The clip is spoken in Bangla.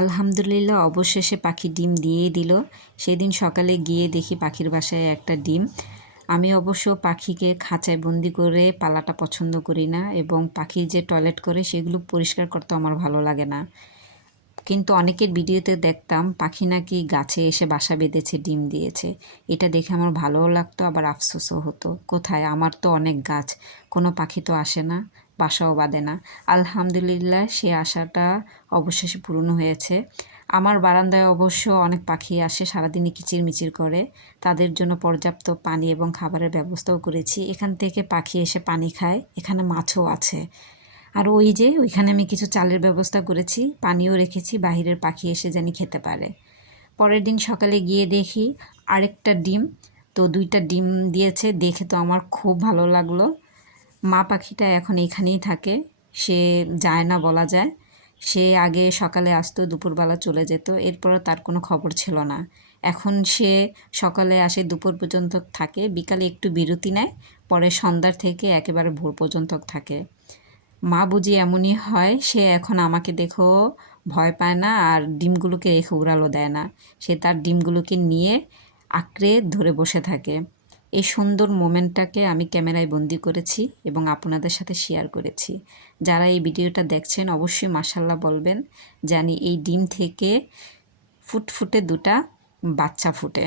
আলহামদুলিল্লাহ, অবশেষে পাখি ডিম দিয়েই দিল। সেদিন সকালে গিয়ে দেখি পাখির বাসায় একটা ডিম। আমি অবশ্য পাখিকে খাঁচায় বন্দি করে পালাটা পছন্দ করি না, এবং পাখি যে টয়লেট করে সেগুলো পরিষ্কার করতে আমার ভালো লাগে না। কিন্তু অনেকের ভিডিওতে দেখতাম পাখি নাকি গাছে এসে বাসা বেঁধেছে, ডিম দিয়েছে। এটা দেখে আমার ভালোও লাগতো, আবার আফসোসও হতো। কোথায়, আমার তো অনেক গাছ, কোনো পাখি তো আসে না, বাসাও বাঁধে না। আলহামদুলিল্লাহ, সে আশাটা অবশেষে পূরণ হয়েছে। আমার বারান্দায় অবশ্য অনেক পাখি আসে, সারাদিনই কিচিরমিচির করে। তাদের জন্য পর্যাপ্ত পানি এবং খাবারের ব্যবস্থাও করেছি। এখান থেকে পাখি এসে পানি খায়, এখানে মাছও আছে। আর ওই যে ওইখানে আমি কিছু চালের ব্যবস্থা করেছি, পানিও রেখেছি, বাহিরের পাখি এসে জানি খেতে পারে। পরের দিন সকালে গিয়ে দেখি আরেকটা ডিম। তো 2টা ডিম দিয়েছে, দেখে তো আমার খুব ভালো লাগলো। মা পাখিটা এখন এখানেই থাকে, সে যায় না বলা যায়। সে আগে সকালে আসতো, দুপুরবেলা চলে যেত, এরপরও তার কোনো খবর ছিল না। এখন সে সকালে আসে, দুপুর পর্যন্ত থাকে, বিকালে একটু বিরতি নেয়, পরে সন্ধ্যার থেকে একেবারে ভোর পর্যন্ত থাকে। মা বুঝি এমনই হয়, সে এখন আমাকে দেখেও ভয় পায় না, আর ডিমগুলোকে রেখে উড়ালও দেয় না। সে তার ডিমগুলোকে নিয়ে আঁকড়ে ধরে বসে থাকে। এই সুন্দর মোমেন্টটাকে আমি ক্যামেরায় বন্দি করেছি এবং আপনাদের সাথে শেয়ার করেছি। যারা এই ভিডিওটা দেখছেন অবশ্যই মাশাআল্লাহ বলবেন, জানি এই ডিম থেকে ফুটফুটে 2টা বাচ্চা ফুটে।